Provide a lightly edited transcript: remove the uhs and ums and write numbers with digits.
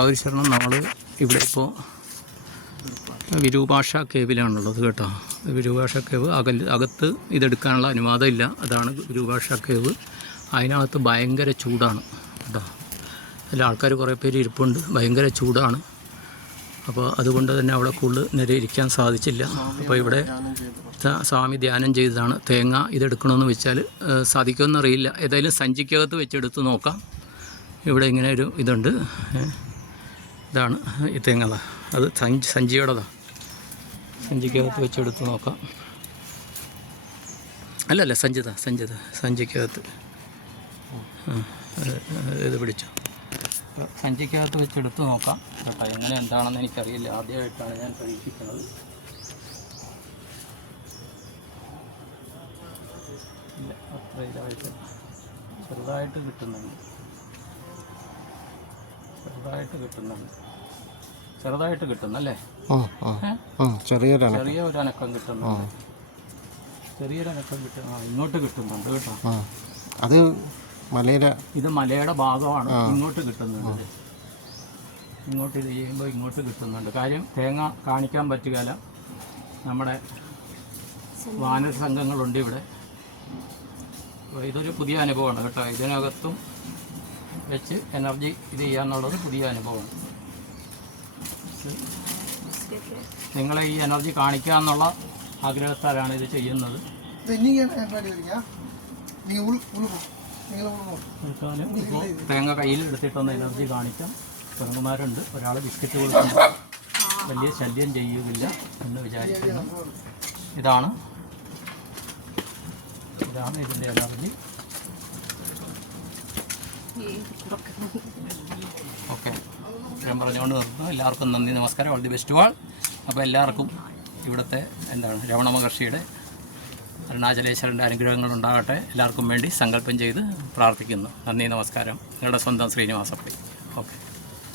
ആവശ്യം നമ്മൾ ഇവിടെ ഇപ്പോൾ വിരൂപാക്ഷ കേവിലാണുള്ളത് കേട്ടോ. വിരൂപാക്ഷ കേവ് അകത്ത് ഇതെടുക്കാനുള്ള അനുവാദമില്ല. അതാണ് വിരൂപാക്ഷ കേവ്. അതിനകത്ത് ഭയങ്കര ചൂടാണ് കേട്ടോ. അതിൽ ആൾക്കാർ കുറേ പേര് ഇരിപ്പുണ്ട്. ഭയങ്കര ചൂടാണ്. അപ്പോൾ അതുകൊണ്ട് തന്നെ അവിടെ കൂടുതൽ നേരെ ഇരിക്കാൻ സാധിച്ചില്ല. അപ്പോൾ ഇവിടെ സ്വാമി ധ്യാനം ചെയ്തതാണ്. തേങ്ങ ഇതെടുക്കണമെന്ന് വെച്ചാൽ സാധിക്കുമെന്നറിയില്ല. ഏതായാലും സഞ്ചിക്കകത്ത് വെച്ചെടുത്ത് നോക്കാം. ഇവിടെ ഇങ്ങനെ ഒരു ഇതുണ്ട്. ഇതാണ് ഈ തേങ്ങ. അത് സഞ്ചിയുടേതാണ്. സഞ്ചിക്കകത്ത് വെച്ചെടുത്ത് നോക്കാം. അല്ലല്ല സഞ്ചിക്കകത്ത് ഇത് പിടിച്ചു. സഞ്ചിക്കകത്ത് വെച്ചെടുത്ത് നോക്കാം കേട്ടോ. എങ്ങനെ എന്താണെന്ന് എനിക്കറിയില്ല. ആദ്യമായിട്ടാണ് ഞാൻ പരീക്ഷിക്കുന്നത്. ഇല്ല, അത്ര ഇതായിട്ട് ചെറുതായിട്ട് കിട്ടുന്നുണ്ട്. ചെറുതായിട്ട് കിട്ടുന്നല്ലേ? ചെറിയൊരു അനക്കം കിട്ടുന്നുണ്ട്. ഇങ്ങോട്ട് കിട്ടുന്നുണ്ട് കേട്ടോ. അത് ഇത് മലയുടെ ഭാഗമാണ്. ഇങ്ങോട്ട് കിട്ടുന്നുണ്ട്. ഇങ്ങോട്ട് ഇത് ചെയ്യുമ്പോൾ ഇങ്ങോട്ട് കിട്ടുന്നുണ്ട്. കാര്യം തേങ്ങ കാണിക്കാൻ പറ്റുകയില്ല. നമ്മുടെ വാനര സംഘങ്ങളുണ്ട് ഇവിടെ. ഇതൊരു പുതിയ അനുഭവമാണ് കേട്ടോ. ഇതിനകത്തും വെച്ച് എനർജി ഇത് ചെയ്യാന്നുള്ളത് പുതിയ അനുഭവമാണ്. നിങ്ങളെ ഈ എനർജി കാണിക്കുക എന്നുള്ള ആഗ്രഹത്താലാണ് ഇത് ചെയ്യുന്നത്. ഇപ്പോൾ തേങ്ങ കയ്യിൽ എടുത്തിട്ടൊന്ന് എനർജി കാണിക്കാം. പെങ്ങന്മാരുണ്ട്. ഒരാൾ ബിസ്ക്കറ്റ് കൊടുക്കുമ്പോൾ വലിയ ശല്യം ചെയ്യുകയില്ല എന്ന് വിചാരിക്കുന്നു. ഇതാണ് ഇതിൻ്റെ എനർജി. ഓക്കെ, ഞാൻ പറഞ്ഞുകൊണ്ട് നിർത്തുന്നു. എല്ലാവർക്കും നന്ദി, നമസ്കാരം. ഓൾ ദി ബെസ്റ്റ് വാൾ. അപ്പോൾ എല്ലാവർക്കും ഇവിടുത്തെ രമണ മഹർഷിയുടെ അരുണാചലേശ്വരൻ്റെ അനുഗ്രഹങ്ങൾ ഉണ്ടാകട്ടെ. എല്ലാവർക്കും വേണ്ടി സങ്കല്പം ചെയ്ത് പ്രാർത്ഥിക്കുന്നു. നന്ദി, നമസ്കാരം. നിങ്ങളുടെ സ്വന്തം ശ്രീനിവാസപ്പള്ളി. ഓക്കെ.